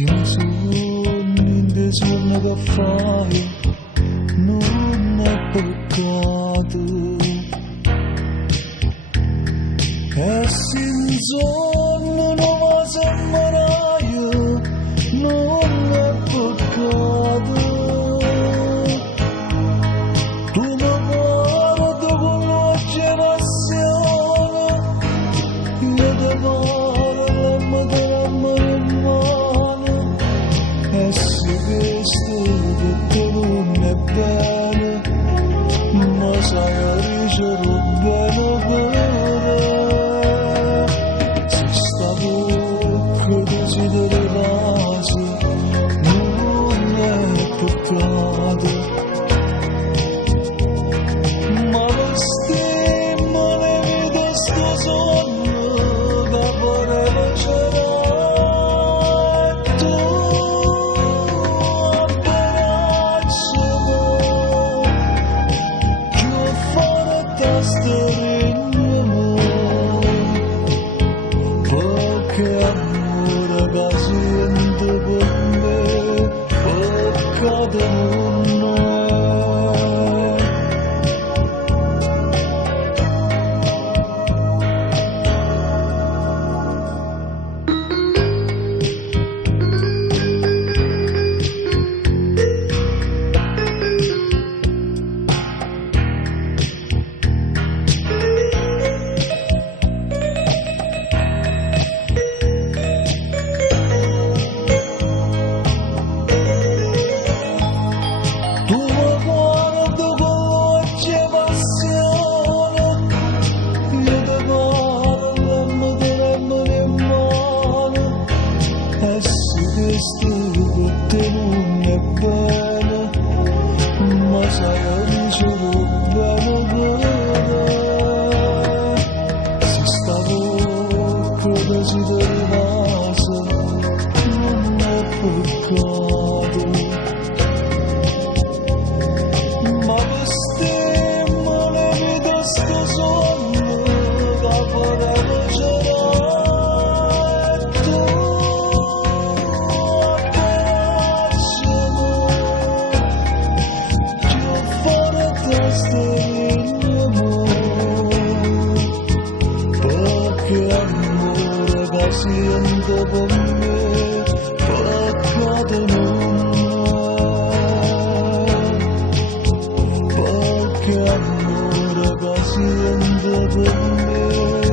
Nessuno giorno che fai non è peccato e senza non va semmaraio non è peccato tu mi guardi con l'occhio passione io ti parlo e mi tremano in mano e se questo che te non è bene ma sai ricevere bene bene se sta bocca desideri base non è peccato ma vestimmo le vite sto sonno che vorrei c'era perché amore paziente per me peccato non è questo per te non è bene ma sai ricevere bene bene se sta bocca desideri base non è peccato ma vestimmo le vite sto sonno che vorrei c'era perché amore paziente per me peccato non è perché amore paziente per me